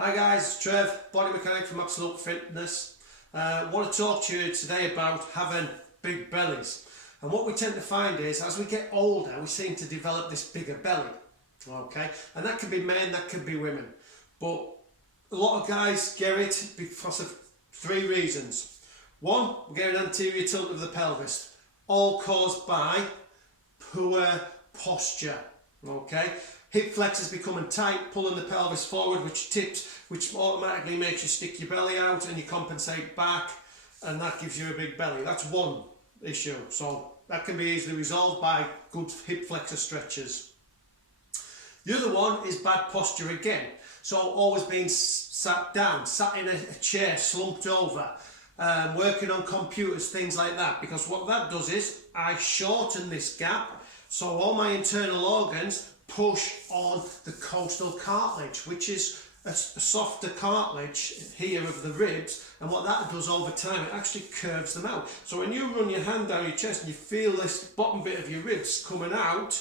Hi guys, it's Trev, body mechanic from Absolute Fitness. I want to talk to you today about having big bellies. And what we tend to find is, as we get older, we seem to develop this bigger belly. Okay, and that can be men, that can be women. But a lot of guys get it because of three reasons. One, we get an anterior tilt of the pelvis, all caused by poor posture. Okay, hip flexors becoming tight, pulling the pelvis forward, which tips, which automatically makes you stick your belly out and you compensate back, and that gives you a big belly. That's one issue. So that can be easily resolved by good hip flexor stretches. The other one is bad posture again. So always being sat down, sat in a chair, slumped over, working on computers, things like that. Because what that does is I shorten this gap, so all my internal organs push on the costal cartilage, which is a softer cartilage here of the ribs, and what that does over time, it actually curves them out. So when you run your hand down your chest and you feel this bottom bit of your ribs coming out,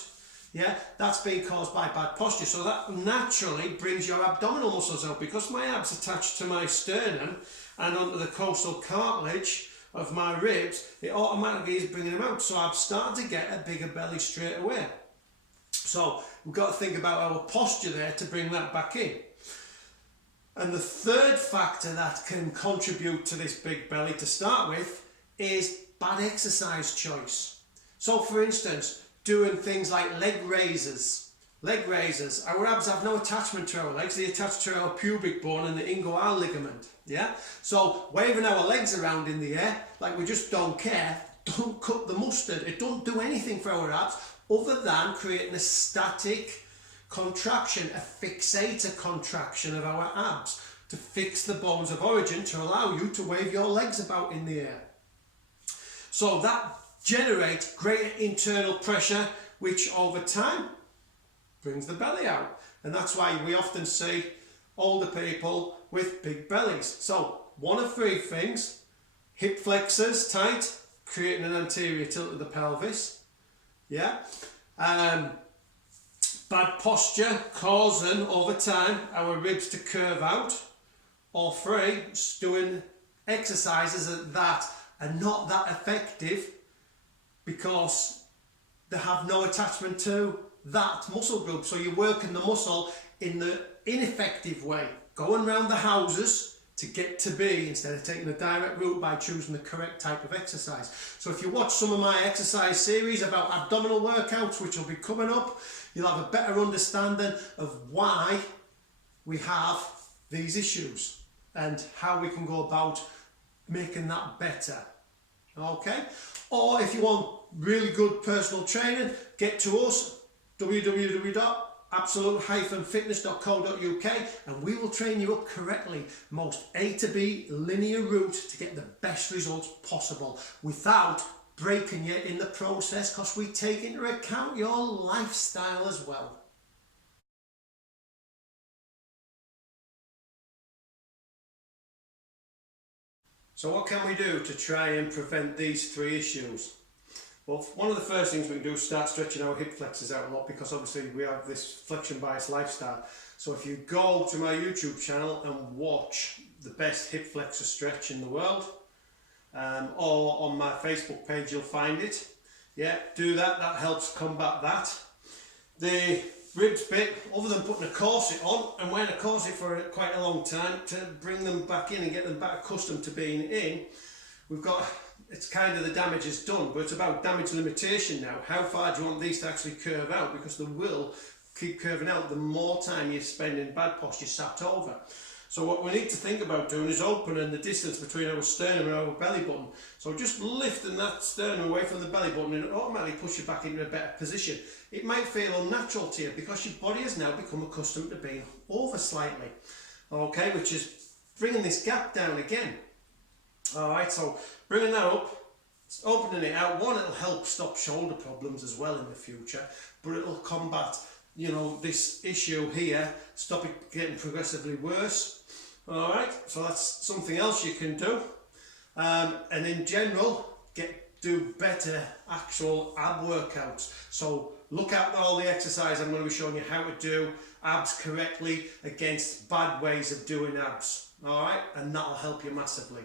yeah, that's being caused by bad posture. So that naturally brings your abdominal muscles out, because my abs attached to my sternum and onto the costal cartilage of my ribs, it automatically is bringing them out. So I've started to get a bigger belly straight away. So we've got to think about our posture there to bring that back in. And the third factor that can contribute to this big belly to start with is bad exercise choice. So for instance, doing things like leg raises. Leg raises, our abs have no attachment to our legs, they attach to our pubic bone and the inguinal ligament. Yeah? So waving our legs around in the air like we just don't care, don't cut the mustard. It don't do anything for our abs other than creating a static contraction, a fixator contraction of our abs to fix the bones of origin to allow you to wave your legs about in the air. So that generates greater internal pressure, which over time brings the belly out. And that's why we often see older people with big bellies. So one of three things: hip flexors tight, creating an anterior tilt of the pelvis. Yeah. Bad posture causing over time our ribs to curve out. Or three, doing exercises that are not that effective because they have no attachment to that muscle group. So you're working the muscle in the ineffective way, going around the houses to get to B instead of taking the direct route by choosing the correct type of exercise. So if you watch some of my exercise series about abdominal workouts, which will be coming up, you'll have a better understanding of why we have these issues and how we can go about making that better. Okay? Or if you want really good personal training, get to us, www.absolute-fitness.co.uk, and we will train you up correctly, most A to B linear route to get the best results possible without breaking you in the process, because we take into account your lifestyle as well. So what can we do to try and prevent these three issues? Well, one of the first things we can do is start stretching our hip flexors out a lot, because obviously we have this flexion biased lifestyle. So if you go to my YouTube channel and watch the best hip flexor stretch in the world, or on my Facebook page you'll find it. Yeah, do that, that helps combat that. The ribs bit, other than putting a corset on and wearing a corset for quite a long time to bring them back in and get them back accustomed to being in, we've got, it's kind of the damage is done, but it's about damage limitation now. How far do you want these to actually curve out? Because they will keep curving out the more time you spend in bad posture sat over. So what we need to think about doing is opening the distance between our sternum and our belly button. So just lifting that sternum away from the belly button, and it automatically push you back into a better position. It might feel unnatural to you because your body has now become accustomed to being over slightly. Okay, which is bringing this gap down again. Alright, so bringing that up, opening it out, one, it'll help stop shoulder problems as well in the future, but it'll combat, you know, this issue here, stop it getting progressively worse. Alright, so that's something else you can do. And in general, get do better actual ab workouts. So look out at all the exercise I'm going to be showing you how to do abs correctly against bad ways of doing abs. Alright, and that'll help you massively.